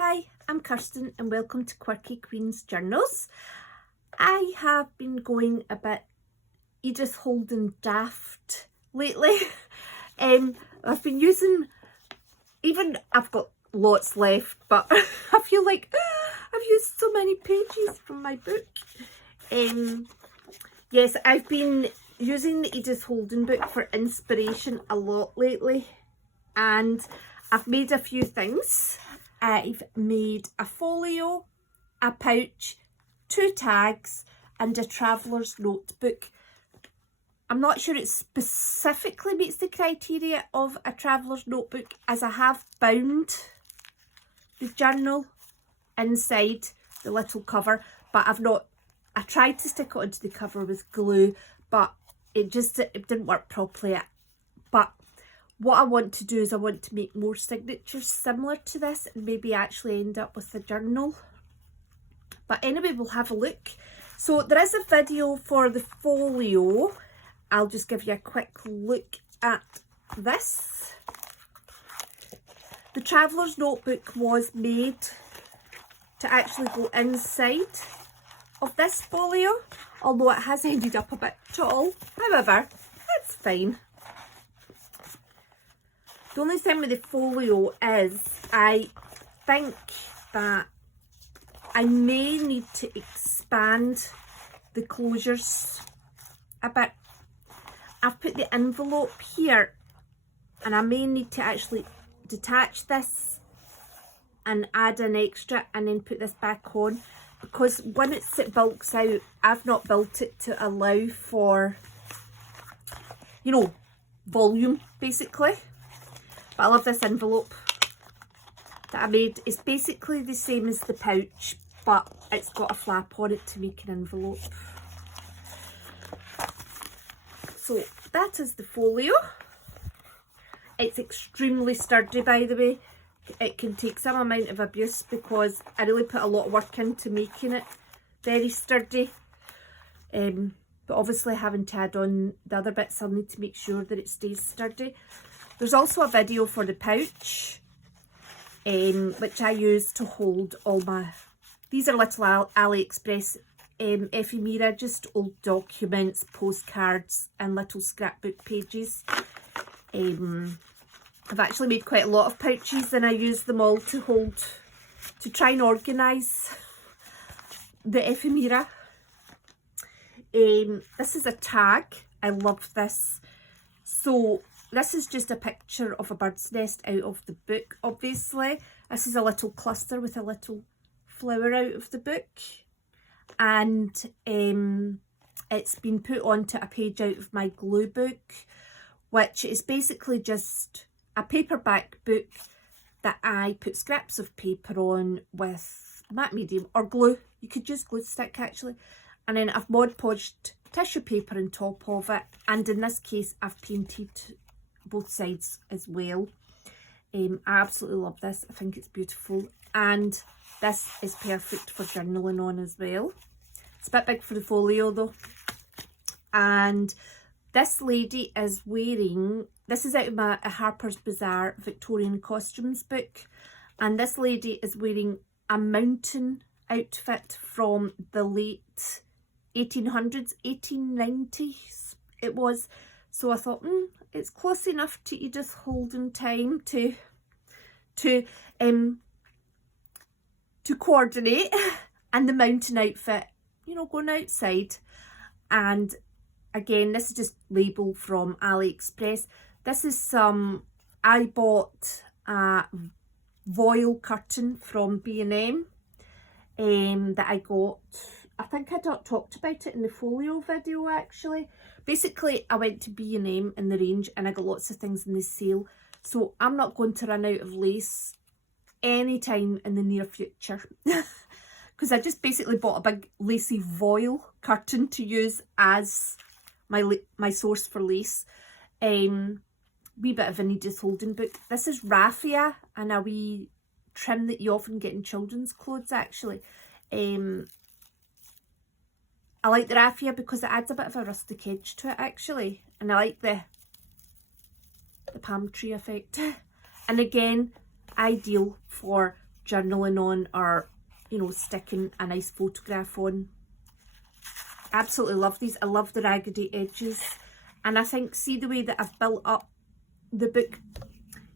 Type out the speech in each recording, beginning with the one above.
Hi, I'm Kirsten and welcome to Quirky Queen's Journals. I have been going a bit Edith Holden daft lately. I've been using, I've got lots left, but I feel like I've used so many pages from my book. Yes, I've been using the Edith Holden book for inspiration a lot lately, and I've made a few things. I've made a folio, a pouch, 2 tags and a traveller's notebook. I'm not sure it specifically meets the criteria of a traveller's notebook, as I have bound the journal inside the little cover, but I tried to stick it onto the cover with glue, but it didn't work properly. But what I want to do is I want to make more signatures similar to this and maybe actually end up with a journal. But anyway, we'll have a look. So there is a video for the folio. I'll just give you a quick look at this. The traveller's notebook was made to actually go inside of this folio, although it has ended up a bit tall. However, that's fine. The only thing with the folio is I think that I may need to expand the closures a bit. I've put the envelope here and I may need to actually detach this and add an extra and then put this back on, because when it bulks out, I've not built it to allow for, you know, volume basically. But I love this envelope that I made. It's basically the same as the pouch, but it's got a flap on it to make an envelope. So that is the folio. It's extremely sturdy, by the way. It can take some amount of abuse because I really put a lot of work into making it very sturdy. But obviously having to add on the other bits, I'll need to make sure that it stays sturdy. There's also a video for the pouch, which I use to hold all my, these are little AliExpress ephemera, just old documents, postcards and little scrapbook pages. I've actually made quite a lot of pouches and I use them all to try and organise the ephemera. This is a tag. I love this. So this is just a picture of a bird's nest out of the book, obviously. This is a little cluster with a little flower out of the book. And it's been put onto a page out of my glue book, which is basically just a paperback book that I put scraps of paper on with matte medium or glue. You could use glue stick actually. And then I've Mod Podged tissue paper on top of it. And in this case, I've painted both sides as well. I absolutely love this. I think it's beautiful, and this is perfect for journaling on as well. It's a bit big for the folio though. And this lady is wearing, this is out of my Harper's Bazaar Victorian costumes book, and this lady is wearing a mountain outfit from the late 1800s, 1890s it was. So I thought, it's close enough to Edith Holden time to coordinate, and the mountain outfit, you know, going outside. And again, this is just label from AliExpress. This is some, I bought a voile curtain from B&M that I got. I think I talked about it in the folio video actually. Basically, I went to B&M in the range and I got lots of things in the sale. So I'm not going to run out of lace anytime in the near future. Because I just basically bought a big lacy voile curtain to use as my source for lace. Wee bit of an Edith Holden book. This is raffia and a wee trim that you often get in children's clothes actually. I like the raffia because it adds a bit of a rustic edge to it actually, and I like the palm tree effect. And again, ideal for journaling on, or, you know, sticking a nice photograph on. Absolutely love these. I love the raggedy edges. And I think, see the way that I've built up the book,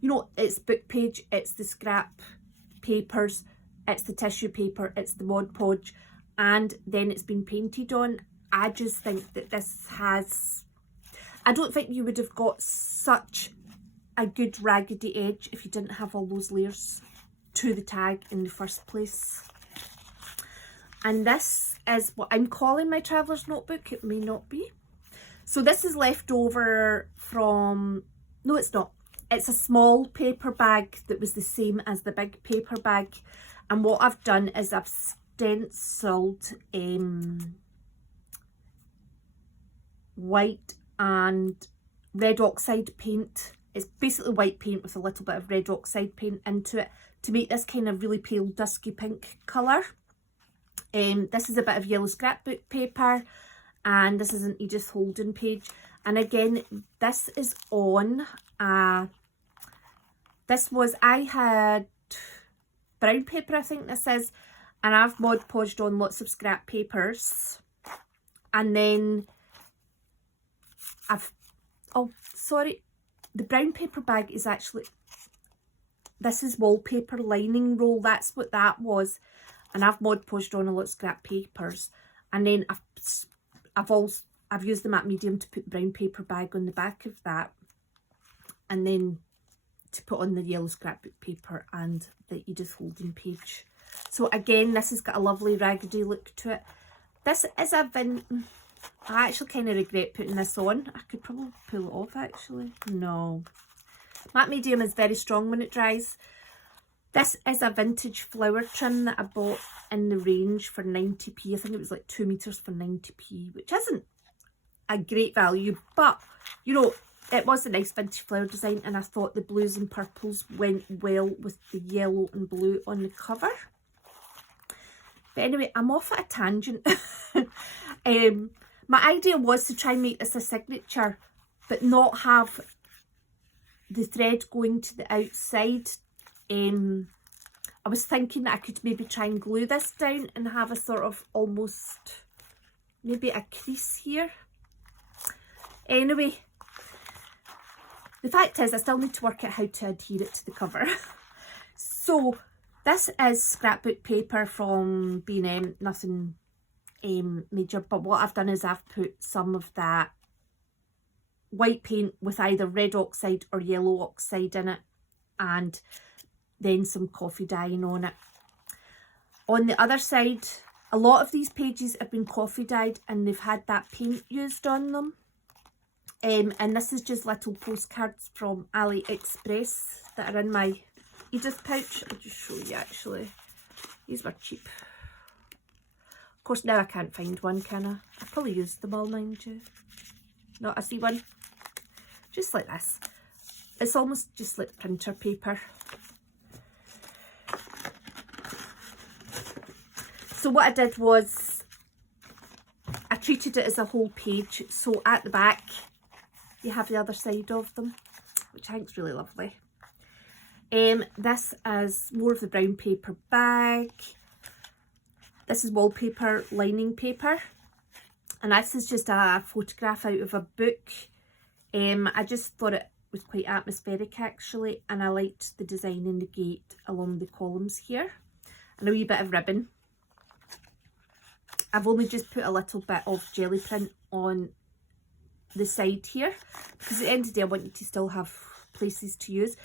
you know, it's book page, it's the scrap papers, it's the tissue paper, it's the Mod Podge, and then it's been painted on. I just think that this has, I don't think you would have got such a good raggedy edge if you didn't have all those layers to the tag in the first place. And this is what I'm calling my traveller's notebook. It may not be. So this is left over from, no it's not, it's a small paper bag that was the same as the big paper bag. And what I've done is I've stenciled white and red oxide paint. It's basically white paint with a little bit of red oxide paint into it to make this kind of really pale dusky pink colour. This is a bit of yellow scrapbook paper, and this is an Edith Holden page. And again, this is on, I had brown paper, I think this is, and I've Mod Podged on lots of scrap papers. And then oh sorry, the brown paper bag is actually, this is wallpaper lining roll, that's what that was. And I've Mod Podged on a lot of scrap papers, and then I've used the matte medium to put the brown paper bag on the back of that, and then to put on the yellow scrapbook paper and the Edith Holden page. So again, this has got a lovely raggedy look to it. This is a I actually kind of regret putting this on. I could probably pull it off actually. No. Matte medium is very strong when it dries. This is a vintage flower trim that I bought in the range for 90p. I think it was like 2 meters for 90p, which isn't a great value, but you know, it was a nice vintage flower design, and I thought the blues and purples went well with the yellow and blue on the cover. But anyway, I'm off at a tangent. My idea was to try and make this a signature, but not have the thread going to the outside. I was thinking that I could maybe try and glue this down and have a sort of almost maybe a crease here. Anyway, the fact is I still need to work out how to adhere it to the cover. So this is scrapbook paper from B&M, nothing major, but what I've done is I've put some of that white paint with either red oxide or yellow oxide in it, and then some coffee dyeing on it. On the other side, a lot of these pages have been coffee dyed and they've had that paint used on them. And this is just little postcards from AliExpress that are in my Edith pouch. I'll just show you actually. These were cheap. Of course now I can't find one, can I? I've probably used them all, mind you. No, I see one. Just like this. It's almost just like printer paper. So what I did was I treated it as a whole page. So at the back you have the other side of them, which I think is really lovely. This is more of the brown paper bag. This is wallpaper lining paper, and this is just a photograph out of a book. I just thought it was quite atmospheric actually, and I liked the design in the gate along the columns here, and a wee bit of ribbon. I've only just put a little bit of jelly print on the side here, because at the end of the day I want you to still have places to use.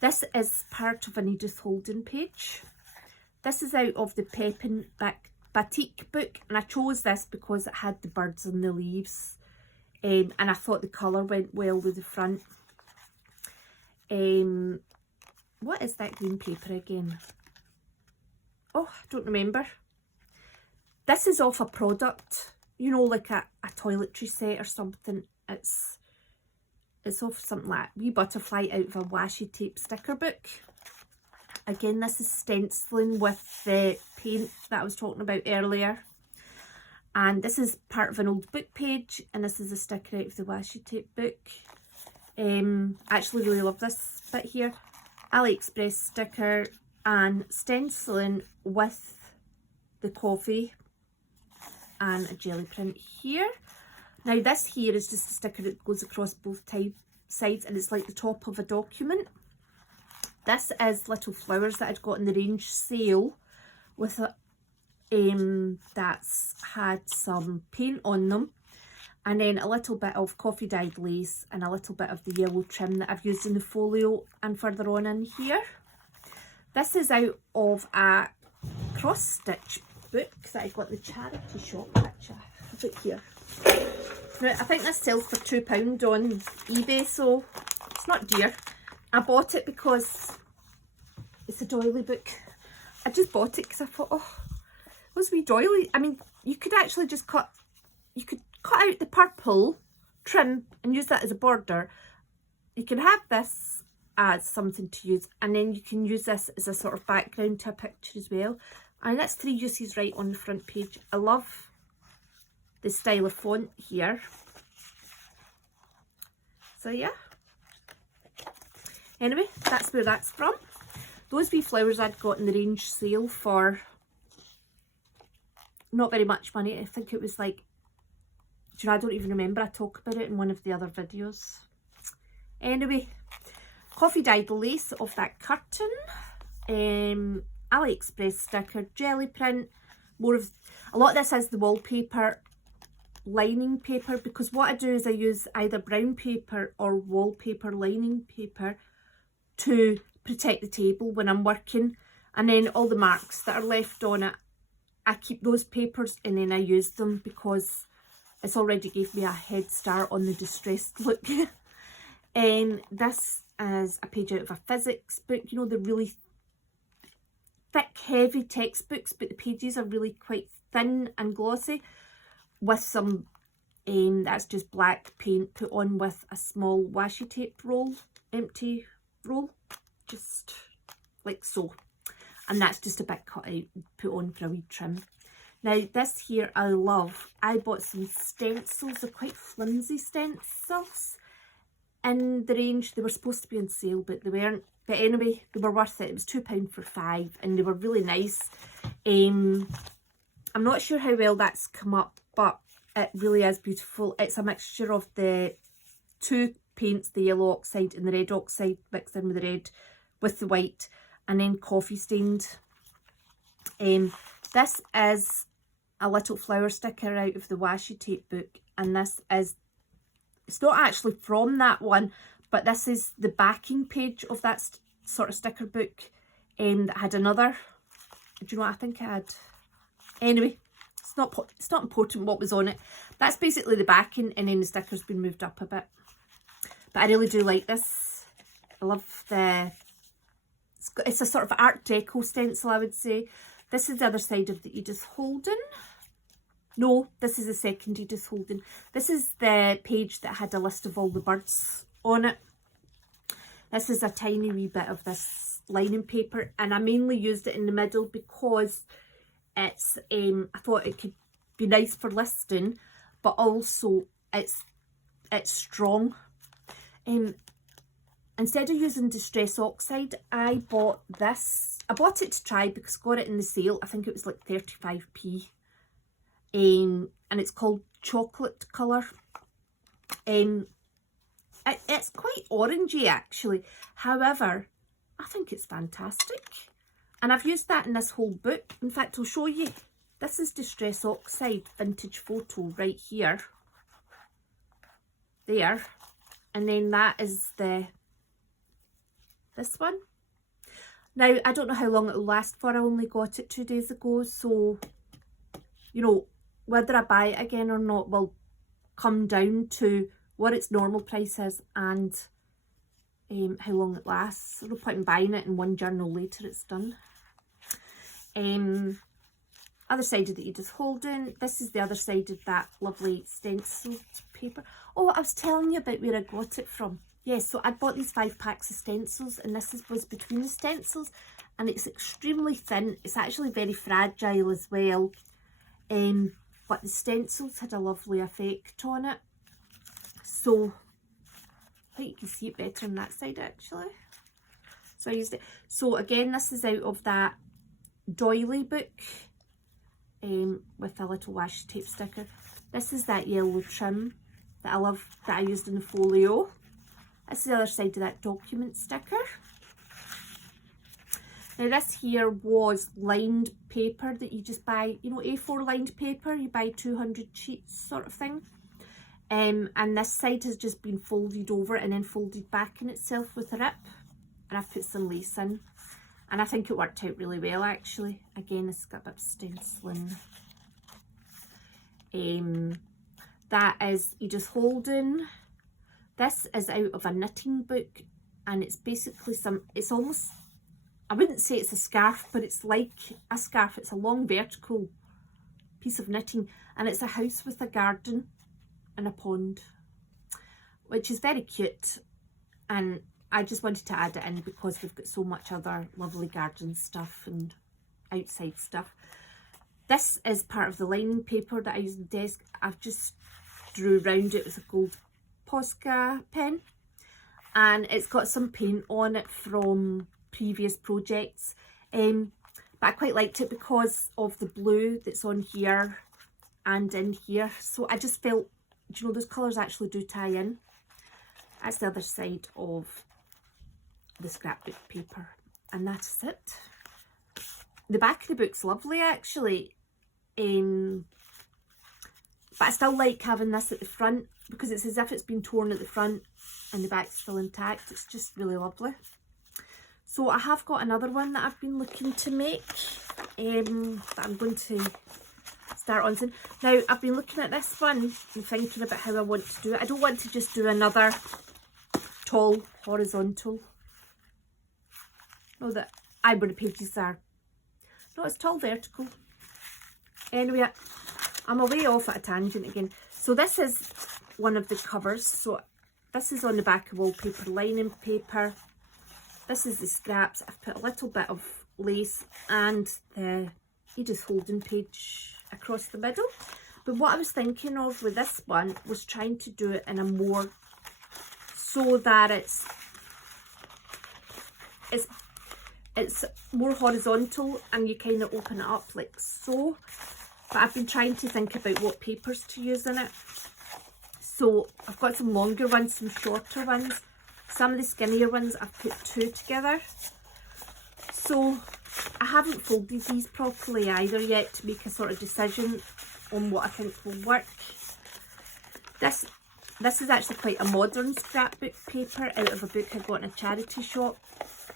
This is part of an Edith Holden page. This is out of the Pepin Batik book, and I chose this because it had the birds and the leaves, and I thought the colour went well with the front. What is that green paper again? Oh, I don't remember. This is off a product, you know, like a toiletry set or something. It's off something like Wee Butterfly out of a washi tape sticker book. Again, this is stenciling with the paint that I was talking about earlier. And this is part of an old book page, and this is a sticker out of the washi tape book. I actually really love this bit here. AliExpress sticker. and stenciling with the coffee and a jelly print here. Now this here is just a sticker that goes across both sides, and it's like the top of a document. This is little flowers that I'd got in the range sale with a that's had some paint on them, and then a little bit of coffee dyed lace and a little bit of the yellow trim that I've used in the folio and further on in here. This is out of a cross stitch book that I got at the charity shop, which I have it here. Now I think this sells for £2 on eBay, so it's not dear. I bought it because it's a doily book. I just bought it because I thought, oh, those wee doily. I mean, you could actually just cut out the purple trim and use that as a border. You can have this as something to use, and then you can use this as a sort of background to a picture as well. And that's 3 uses right on the front page. I love the style of font here. So yeah. Anyway, that's where that's from. Those wee flowers I'd got in the range sale for not very much money. I think it was like, do you know, I don't even remember. I talk about it in one of the other videos. Anyway, coffee dyed lace of that curtain. AliExpress sticker, jelly print. A lot of this is the wallpaper lining paper, because what I do is I use either brown paper or wallpaper lining paper to protect the table when I'm working, and then all the marks that are left on it, I keep those papers and then I use them because it's already gave me a head start on the distressed look. And this is a page out of a physics book, you know, the really thick heavy textbooks, but the pages are really quite thin and glossy, with some that's just black paint put on with a small washi tape roll, empty roll, just like so. And that's just a bit cut out, put on for a wee trim. Now this here I love. I bought some stencils, they're quite flimsy stencils in the range. They were supposed to be on sale, but they weren't. But anyway, they were worth it. It was £2 for 5, and they were really nice. I'm not sure how well that's come up, but it really is beautiful. It's a mixture of the two paints, the yellow oxide and the red oxide, mixed in with the red with the white, and then coffee stained. This is a little flower sticker out of the washi tape book, and this is, it's not actually from that one, but this is the backing page of that sort of sticker book that had another, do you know what I think I had? Anyway, it's not important what was on it. That's basically the backing, and then the sticker's been moved up a bit. But I really do like this. I love it's a sort of Art Deco stencil, I would say. This is the other side of the Edith Holden. No, this is the second Edith Holden. This is the page that had a list of all the birds on it. This is a tiny wee bit of this lining paper, and I mainly used it in the middle because it's I thought it could be nice for listing, but also it's strong. Instead of using Distress Oxide, I bought this. I bought it to try because I got it in the sale. I think it was like 35p. And it's called Chocolate Colour. It's quite orangey actually. However, I think it's fantastic. And I've used that in this whole book. In fact, I'll show you. This is Distress Oxide Vintage Photo right here. There. And then that is this one. Now, I don't know how long it'll last for. I only got it 2 days ago. So, you know, whether I buy it again or not will come down to what its normal price is and how long it lasts. No point in buying it and one journal later it's done. Other side of the Edith Holden. This is the other side of that lovely stenciled paper. Oh, I was telling you about where I got it from. Yes, so I bought these 5 packs of stencils, and this was between the stencils, and it's extremely thin. It's actually very fragile as well. But the stencils had a lovely effect on it. So I think you can see it better on that side actually. So So I used it. So again, this is out of that doily book with a little washi tape sticker. This is that yellow trim that I love, that I used in the folio. This is the other side of that document sticker. Now this here was lined paper that you just buy, you know, A4 lined paper, you buy 200 sheets sort of thing. And this side has just been folded over and then folded back in itself with a rip. And I've put some lace in. And I think it worked out really well actually. Again, it's got a bit of stenciling. That is Edith Holden. This is out of a knitting book, and it's basically it's almost, I wouldn't say it's a scarf, but it's like a scarf. It's a long vertical piece of knitting, and it's a house with a garden and a pond, which is very cute. And I just wanted to add it in because we've got so much other lovely garden stuff and outside stuff. This is part of the lining paper that I use on the desk. I've just drew around it with a gold Posca pen, and it's got some paint on it from previous projects, but I quite liked it because of the blue that's on here and in here. So I just felt, you know, those colours actually do tie in. That's the other side of the scrapbook paper, and that's it. The back of the book's lovely actually, but I still like having this at the front because it's as if it's been torn at the front and the back's still intact. It's just really lovely. So I have got another one that I've been looking to make, that I'm going to start on soon. Now I've been looking at this one and thinking about how I want to do it. I don't want to just do another tall horizontal. No, that eyebrow pages are. No, it's tall vertical. Anyway, I'm away off at a tangent again. So this is one of the covers. So this is on the back of wallpaper lining paper. This is the scraps. I've put a little bit of lace and the Edith Holden page across the middle. But what I was thinking of with this one was trying to do it in a more, so that it's more horizontal and you kind of open it up like so. But I've been trying to think about what papers to use in it. So I've got some longer ones, some shorter ones. Some of the skinnier ones I've put two together. So I haven't folded these properly either yet to make a sort of decision on what I think will work. This is actually quite a modern scrapbook paper out of a book I got in a charity shop,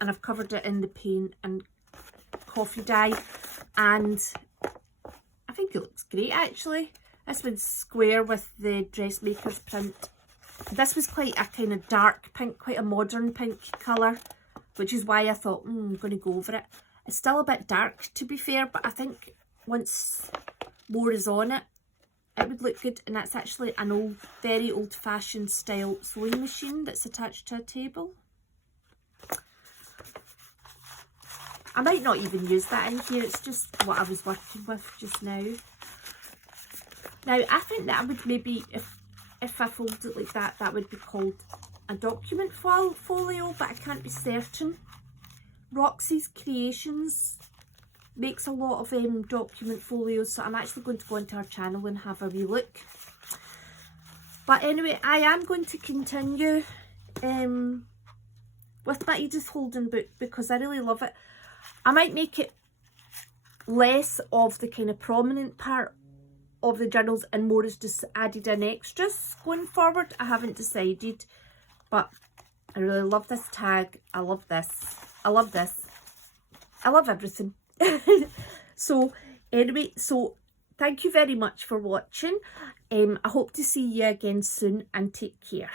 and I've covered it in the paint and coffee dye, and I think it looks great actually. This one's square with the dressmaker's print. This was quite a kind of dark pink, quite a modern pink colour, which is why I thought, I'm going to go over it. It's still a bit dark to be fair, but I think once more is on it, it would look good. And that's actually an old, very old-fashioned style sewing machine that's attached to a table. I might not even use that in here, it's just what I was working with just now. Now I think that I would maybe, if I fold it like that, that would be called a document folio, but I can't be certain. Roxy's Creations makes a lot of document folios, so I'm actually going to go into her channel and have a wee look. But anyway, I am going to continue with my Edith Holden book because I really love it. I might make it less of the kind of prominent part of the journals and more is just added in extras going forward. I haven't decided, but I really love this tag. I love this. I love this. I love everything. So anyway, so thank you very much for watching. I hope to see you again soon, and take care.